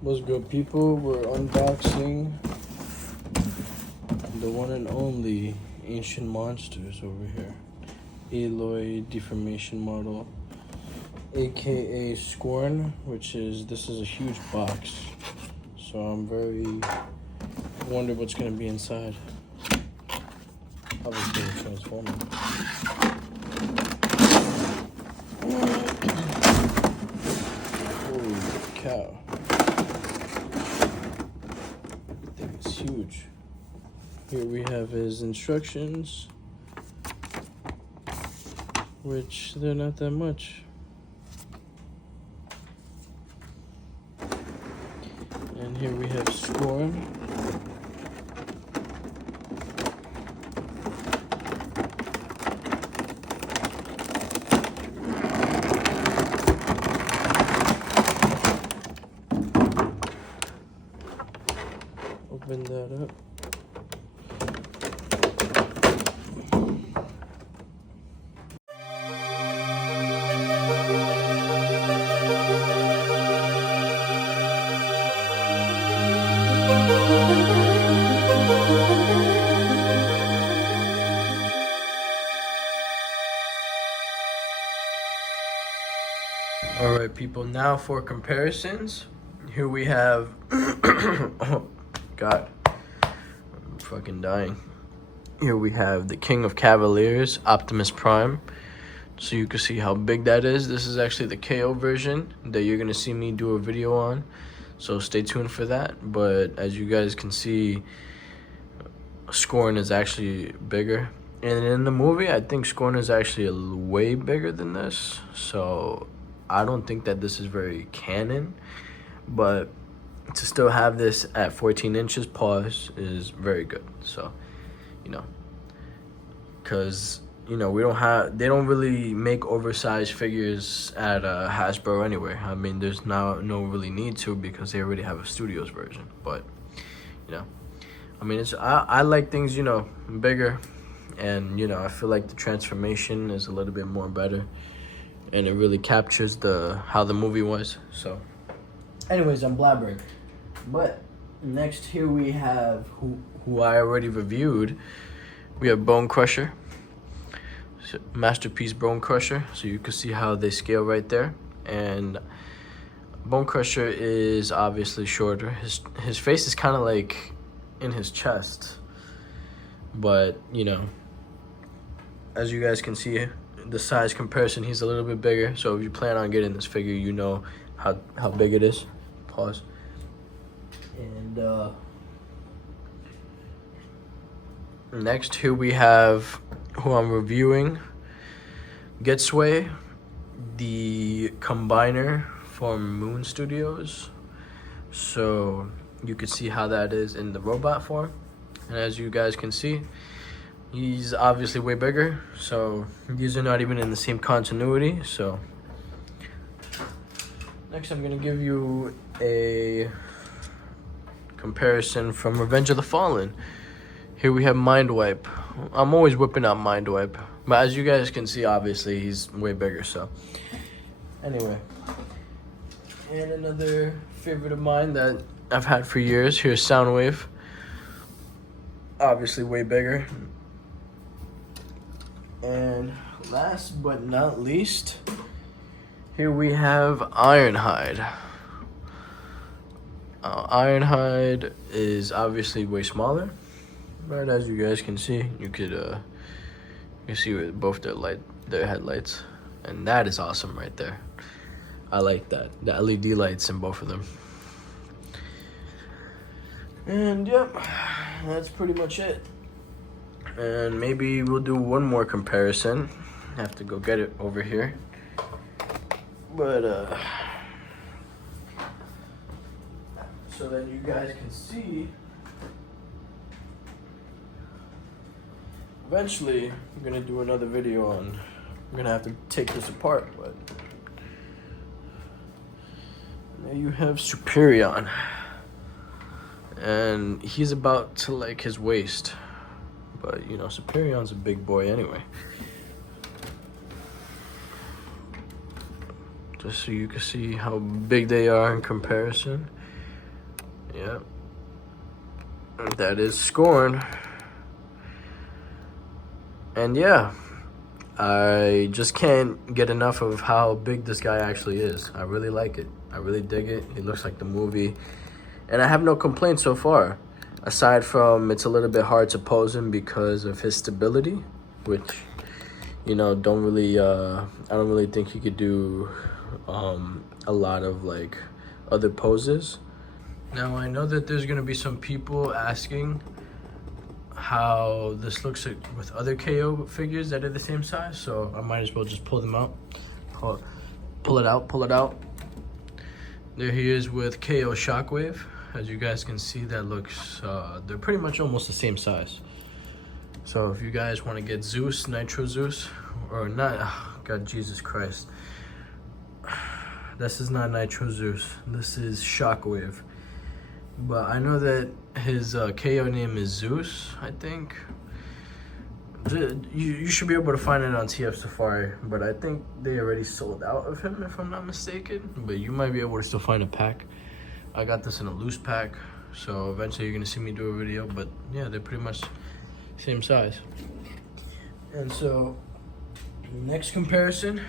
What's good, people? We're unboxing the one and only Ancient Monsters over here. AOYI deformation model, aka Scorn, this is a huge box. So I'm wonder what's gonna be inside. Obviously a Transformer. Holy cow. I think it's huge. Here we have his instructions, which they're not that much. And here we have Scorn. Open that up. Alright, people, now for comparisons. Here we have oh god, I'm fucking dying. Here we have the King of Cavaliers, Optimus Prime. So you can see how big that is. This is actually the KO version that you're gonna see me do a video on, so stay tuned for that. But as you guys can see, Scorn is actually bigger, and in the movie I think Scorn is actually way bigger than this, so I don't think that this is very canon. But to still have this at 14 inches pause is very good. So, you know, because, you know, they don't really make oversized figures at Hasbro anyway. I mean, there's no really need to, because they already have a studios version. But, you know, I mean, I like things, you know, bigger, and, you know, I feel like the transformation is a little bit more better, and it really captures how the movie was. So anyways, I'm blabbering. But next, here we have who I already reviewed. We have Bone Crusher, Masterpiece Bone Crusher. So you can see how they scale right there. And Bone Crusher is obviously shorter. His face is kind of like in his chest, but you know, as you guys can see, the size comparison, he's a little bit bigger. So if you plan on getting this figure, you know how big it is. Pause. And next, here we have who I'm reviewing, Getsway, the combiner from Moon Studios. So you can see how that is in the robot form, and as you guys can see, he's obviously way bigger. So these are not even in the same continuity. So next, I'm gonna give you a comparison from Revenge of the Fallen. Here we have Mind Wipe. I'm always whipping out Mind Wipe, but as you guys can see, obviously he's way bigger. So anyway, and another favorite of mine that I've had for years, here's Soundwave. Obviously way bigger. And last but not least, here we have Ironhide. Ironhide is obviously way smaller, but as you guys can see, you see with both their headlights, and that is awesome right there. I like that, the LED lights in both of them. And yep, that's pretty much it. And maybe we'll do one more comparison. I have to go get it over here. But so that you guys can see, eventually I'm gonna do another video on, I'm gonna have to take this apart, but there you have Superion, and he's about to like his waist, but you know, Superion's a big boy anyway. Just so you can see how big they are in comparison. Yep. That is Scorn. And yeah, I just can't get enough of how big this guy actually is. I really like it. I really dig it. It looks like the movie. And I have no complaints so far. Aside from it's a little bit hard to pose him because of his stability, which, you know, I don't really think he could do a lot of like other poses. Now I know that there's gonna be some people asking how this looks with other KO figures that are the same size, so I might as well just pull them out. Pull it out. There he is with KO Shockwave. As you guys can see, that looks they're pretty much almost the same size. So if you guys want to get Zeus, Nitro Zeus, or not, oh, God, Jesus Christ, this is not Nitro Zeus, this is Shockwave. But I know that his KO name is Zeus, I think. You should be able to find it on TFSafari, but I think they already sold out of him, if I'm not mistaken. But you might be able to still find a pack. I got this in a loose pack, so eventually you're gonna see me do a video. But yeah, they're pretty much same size. And so, next comparison,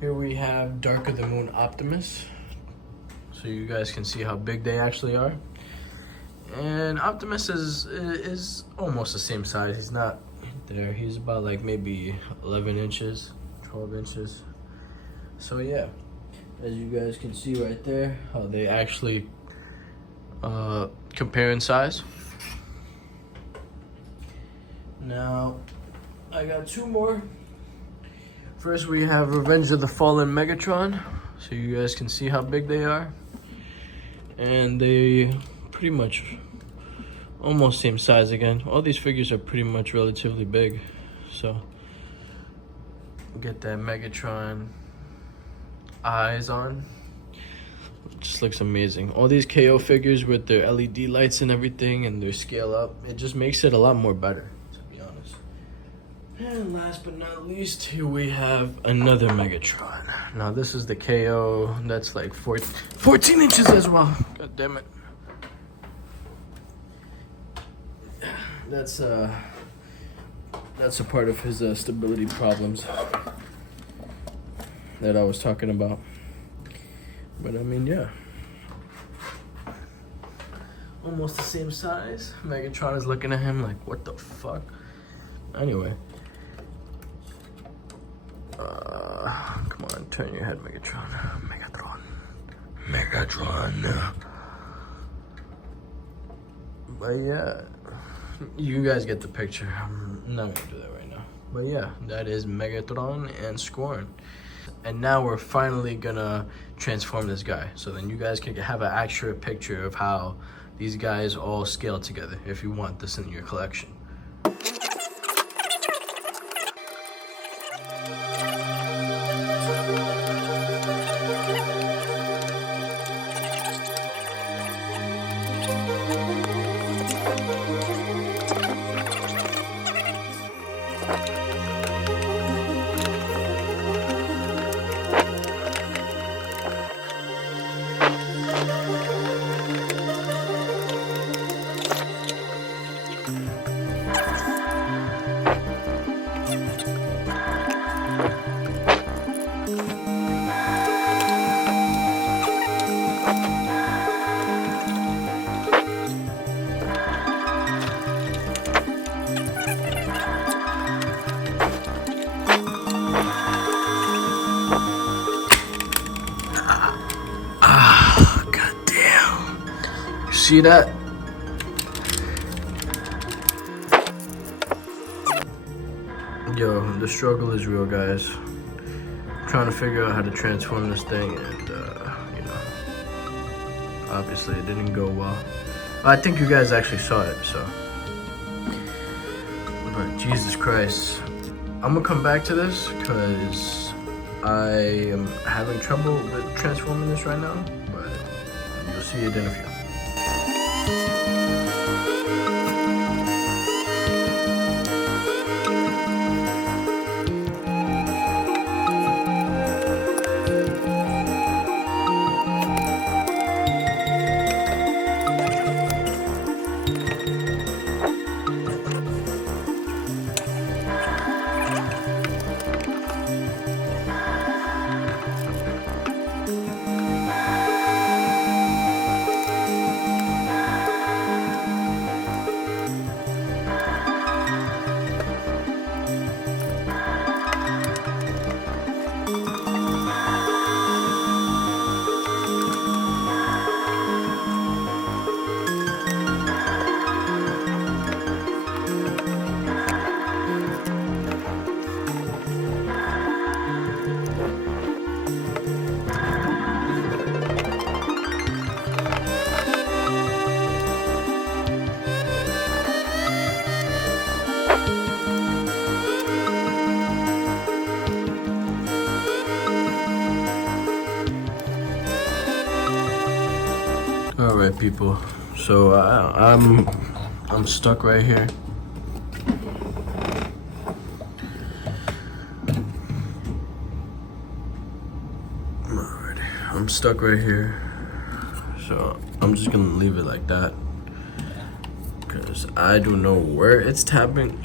here we have Dark of the Moon Optimus. So you guys can see how big they actually are. And Optimus is almost the same size. He's not there. He's about like maybe 11 inches, 12 inches. So yeah, as you guys can see right there, how they actually compare in size. Now, I got two more. First we have Revenge of the Fallen Megatron. So you guys can see how big they are. And they pretty much almost same size again. All these figures are pretty much relatively big. So get that Megatron eyes on. It just looks amazing. All these KO figures with their LED lights and everything and their scale up, it just makes it a lot more better, to be honest. And last but not least, here we have another Megatron. Now this is the KO that's like 14 inches as well. God damn it. That's a part of his stability problems that I was talking about. But I mean, yeah. Almost the same size. Megatron is looking at him like, what the fuck? Anyway. Come on, turn your head, Megatron. Megatron. But yeah, you guys get the picture. I'm not gonna do that right now. But yeah, that is Megatron and Scorn. And now we're finally gonna transform this guy. So then you guys can have an accurate picture of how these guys all scale together if you want this in your collection. See that? Yo, the struggle is real, guys. I'm trying to figure out how to transform this thing, and you know, obviously it didn't go well. I think you guys actually saw it, so. But Jesus Christ, I'm gonna come back to this because I am having trouble with transforming this right now. But you'll see it in a few. All right, people. So I'm stuck right here. Alright, I'm stuck right here. So I'm just gonna leave it like that, because I don't know where it's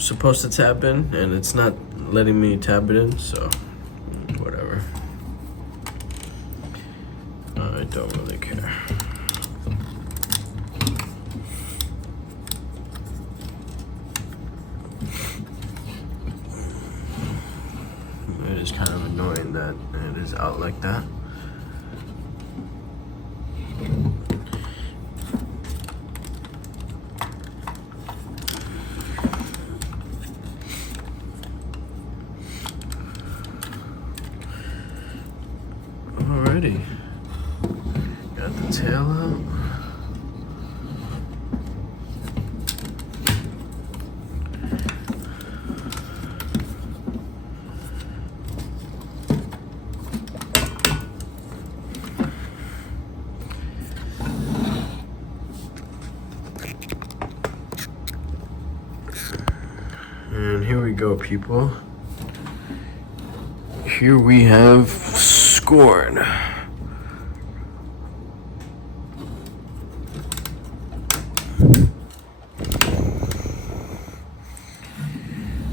supposed to tap in, and it's not letting me tap it in, so whatever. I don't really care. It is kind of annoying that it is out like that. Alrighty, got the tail out. And here we go, people. Here we have Scorn.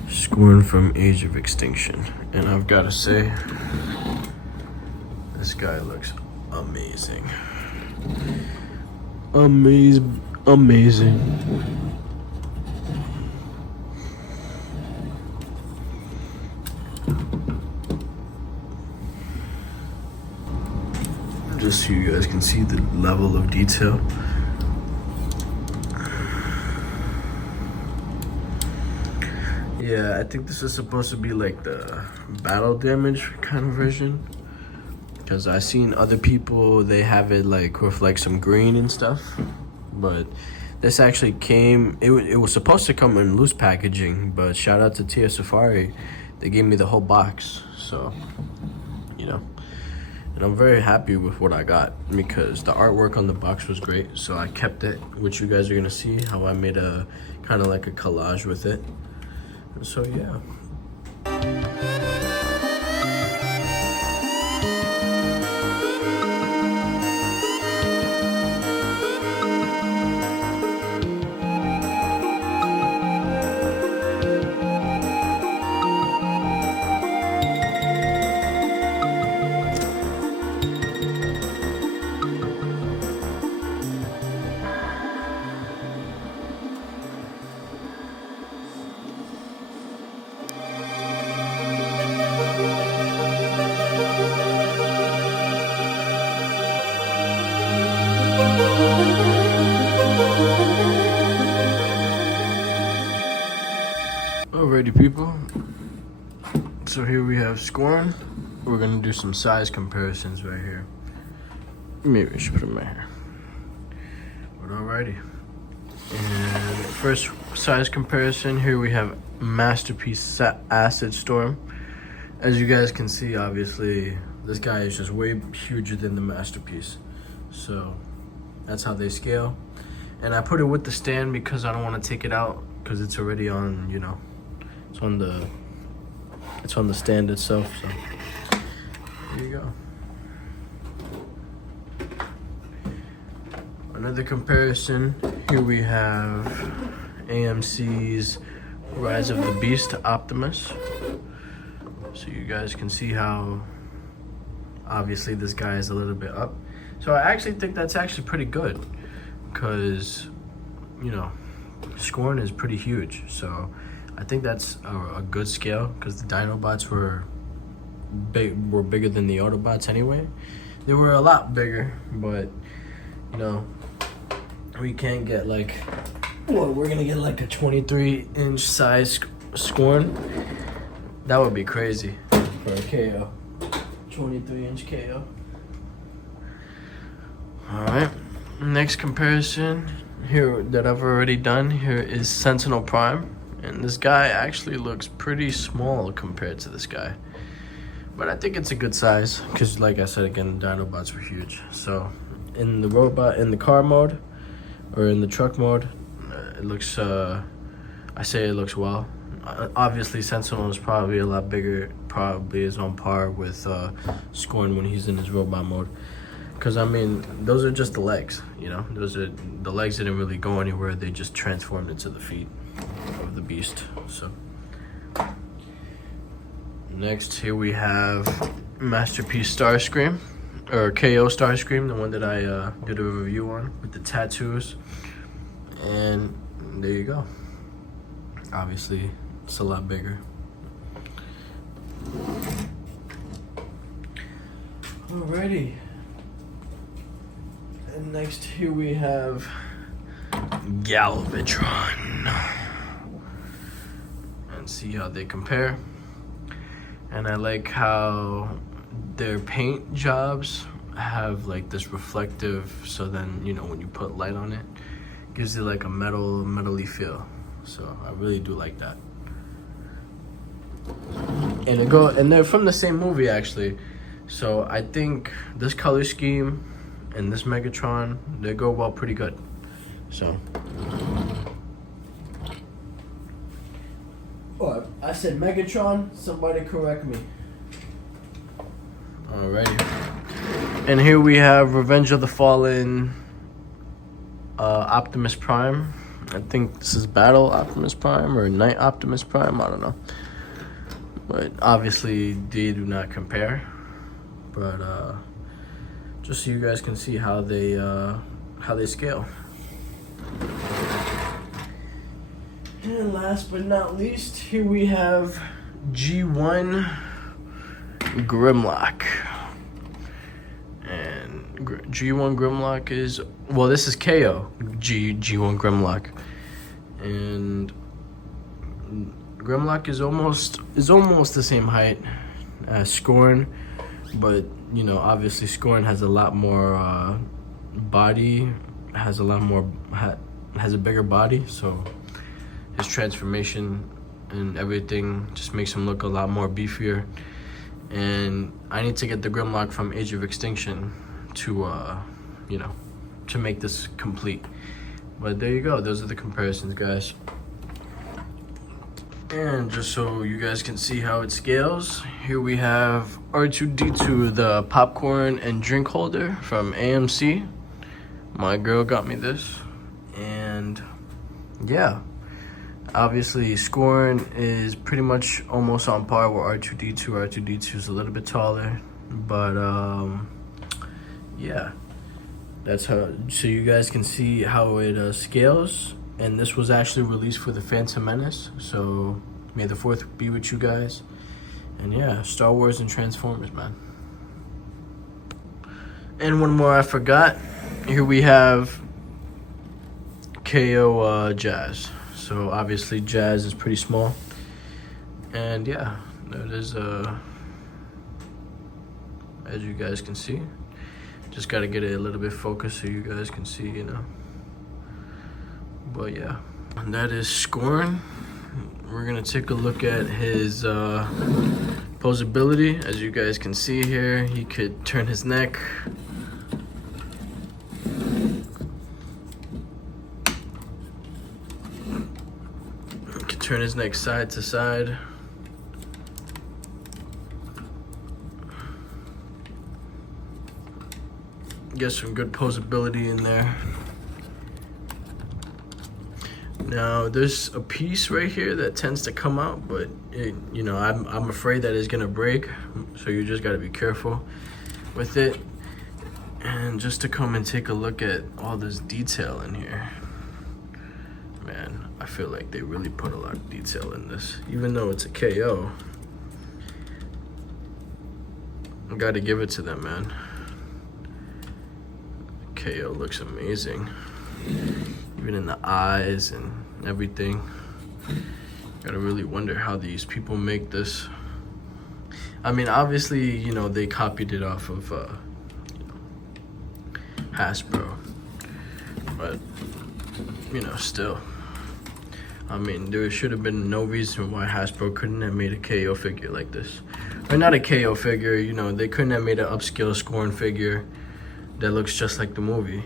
Scorn from Age of Extinction. And I've got to say, this guy looks amazing. Amazing. Just so you guys can see the level of detail. Yeah, I think this is supposed to be like the battle damage kind of version, because I seen other people, they have it like with like some green and stuff, but this actually came, it was supposed to come in loose packaging, but shout out to TFSafari, they gave me the whole box, so you know. And I'm very happy with what I got, because the artwork on the box was great, so I kept it, which you guys are gonna see how I made a kind of like a collage with it. And so yeah. Alrighty, people. So here we have Scorn. We're gonna do some size comparisons right here. Maybe I should put them right here. But alrighty. And first size comparison, here we have Masterpiece Acid Storm. As you guys can see, obviously, this guy is just way huger than the Masterpiece. So that's how they scale. And I put it with the stand because I don't want to take it out, because it's already on, you know, it's on the stand itself. So there you go. Another comparison, here we have AMC's Rise of the Beast Optimus. So you guys can see how obviously this guy is a little bit up. So I actually think that's actually pretty good, because, you know, Scorn is pretty huge. So I think that's a good scale, because the Dinobots were bigger than the Autobots anyway. They were a lot bigger, but, you know, we can't get like, well, we're gonna get like a 23-inch size Scorn. That would be crazy for a KO. 23-inch KO. Alright, next comparison here that I've already done here is Sentinel Prime. And this guy actually looks pretty small compared to this guy. But I think it's a good size, because like I said again, the Dinobots were huge. So in the robot, in the car mode, or in the truck mode, it looks, I say it looks well. Obviously, Sentinel is probably a lot bigger, probably is on par with Scorn when he's in his robot mode. Because, I mean, those are just the legs, you know? The legs didn't really go anywhere. They just transformed into the feet of the beast, so. Next, here we have Masterpiece Starscream, or KO Starscream, the one that I did a review on with the tattoos. And there you go. Obviously, it's a lot bigger. Alrighty. And next, here we have Galvatron. And see how they compare. And I like how their paint jobs have like this reflective, so then, you know, when you put light on it, gives it like a metally feel. So I really do like that. And they're from the same movie actually. So I think this color scheme and this Megatron, they go well pretty good. So. Oh, I said Megatron, somebody correct me. Alrighty. And here we have Revenge of the Fallen Optimus Prime. I think this is Battle Optimus Prime or Night Optimus Prime, I don't know. But obviously they do not compare. But just so you guys can see how they scale. And last but not least, here we have G1 Grimlock. And G1 Grimlock is, well, this is KO G1 Grimlock. And Grimlock is almost the same height as Scorn, but you know, obviously Scorn has a lot more body, has a bigger body, so his transformation and everything just makes him look a lot more beefier. And I need to get the Grimlock from Age of Extinction to, you know, to make this complete. But there you go. Those are the comparisons, guys. And just so you guys can see how it scales, here we have R2-D2, the popcorn and drink holder from AMC. My girl got me this. And yeah. Obviously, Scorn is pretty much almost on par with R2-D2. R2-D2 is a little bit taller, but yeah, that's how. So you guys can see how it scales. And this was actually released for the Phantom Menace. So may the 4th be with you guys. And yeah, Star Wars and Transformers, man. And one more I forgot. Here we have KO Jazz. So obviously Jazz is pretty small. And yeah, that is as you guys can see. Just gotta get it a little bit focused so you guys can see, you know. But yeah, and that is Scorn. We're gonna take a look at his posability. As you guys can see here, he could turn his neck. Turn his neck side to side. Get some good posability in there. Now there's a piece right here that tends to come out, but it, you know, I'm afraid that it's gonna break, so you just gotta be careful with it. And just to come and take a look at all this detail in here, man, I feel like they really put a lot of detail in this. Even though it's a KO, I gotta give it to them, man. KO looks amazing. Even in the eyes and everything. Gotta really wonder how these people make this. I mean, obviously, you know, they copied it off of Hasbro. But, you know, still. I mean, there should have been no reason why Hasbro couldn't have made a KO figure like this. Or not a KO figure, you know, they couldn't have made an upscale Scorn figure. that looks just like the movie.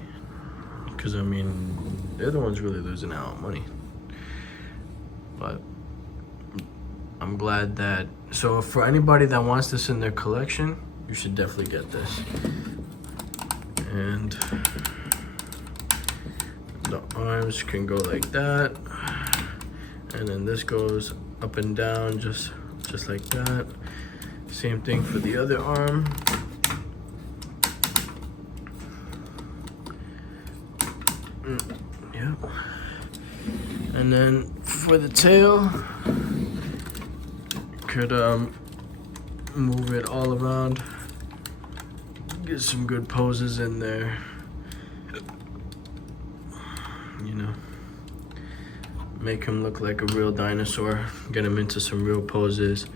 Because, I mean, they're the ones really losing out on money. But I'm glad that... So for anybody that wants this in their collection, you should definitely get this. And the arms can go like that. And then this goes up and down just like that. Same thing for the other arm. Yep. And then for the tail, could move it all around, get some good poses in there, you know, make him look like a real dinosaur, get him into some real poses.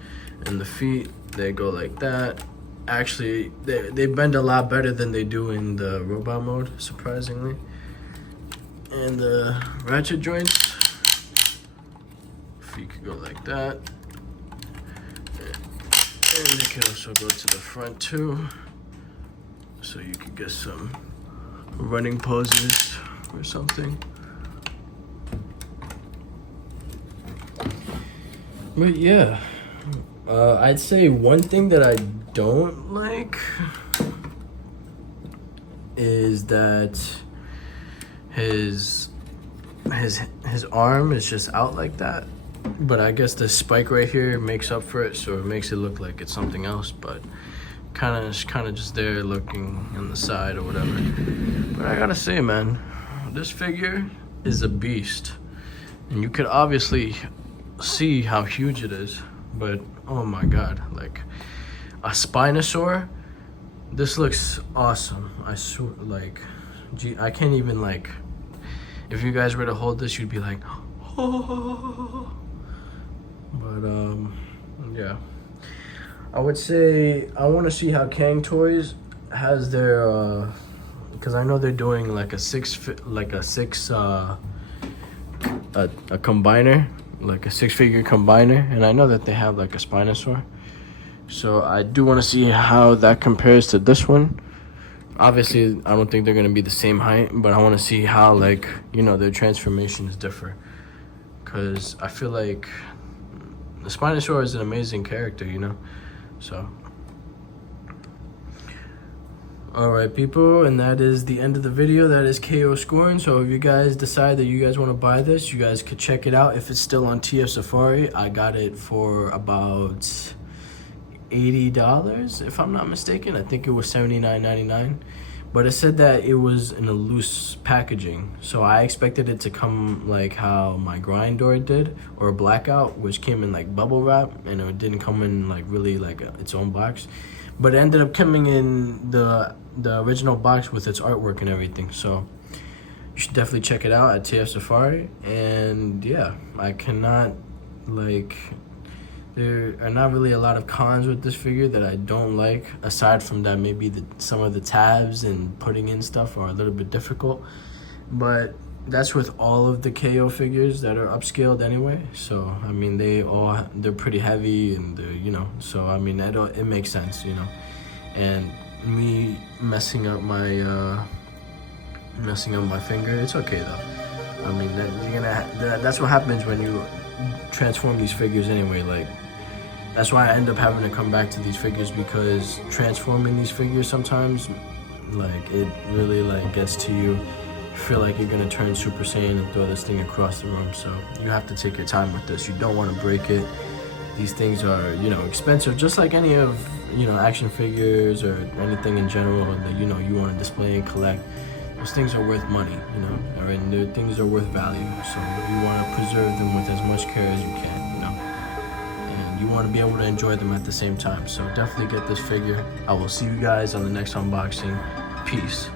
And the feet, they go like that. Actually, they bend a lot better than they do in the robot mode, surprisingly. And the ratchet joints, feet could go like that. And they can also go to the front too. So you could get some running poses or something. But yeah, I'd say one thing that I don't like is that his arm is just out like that. But I guess the spike right here makes up for it, so it makes it look like it's something else. But kind of just there looking on the side or whatever. But I gotta say, man, this figure is a beast, and you could obviously see how huge it is. But oh my god, like a Spinosaur, this looks awesome. I swear, like, gee, I can't even, like, if you guys were to hold this, you'd be like, oh. But yeah, I would say I want to see how Kang Toys has their because I know they're doing like a combiner, like a 6-figure combiner, and I know that they have like a Spinosaur. So I do want to see how that compares to this one. Obviously, I don't think they're going to be the same height, but I want to see how, like, you know, their transformations differ. Because I feel like the Spinosaur is an amazing character, you know? So. Alright, people, and that is the end of the video. That is KO Scorn. So if you guys decide that you guys want to buy this, you guys could check it out. If it's still on TFSafari, I got it for about $80, if I'm not mistaken. I think it was $79.99, but it said that it was in a loose packaging, so I expected it to come like how my grind door did, or Blackout, which came in like bubble wrap, and it didn't come in like really like its own box, but it ended up coming in the original box with its artwork and everything. So you should definitely check it out at TFSafari. And yeah, I cannot, like, there are not really a lot of cons with this figure that I don't like, aside from that maybe some of the tabs and putting in stuff are a little bit difficult. But that's with all of the KO figures that are upscaled anyway. So, I mean, they're pretty heavy, and they're, you know, so I mean, it makes sense, you know. And me messing up my finger, it's okay though. I mean, that's what happens when you transform these figures anyway. Like, that's why I end up having to come back to these figures, because transforming these figures sometimes, like, it really like gets to you. You feel like you're gonna turn Super Saiyan and throw this thing across the room. So you have to take your time with this. You don't want to break it. These things are, you know, expensive, just like any of, you know, action figures or anything in general that, you know, you want to display and collect. Those things are worth money, you know, and things are worth value. So you want to preserve them with as much care as you can, you know, and you want to be able to enjoy them at the same time. So definitely get this figure. I will see you guys on the next unboxing. Peace.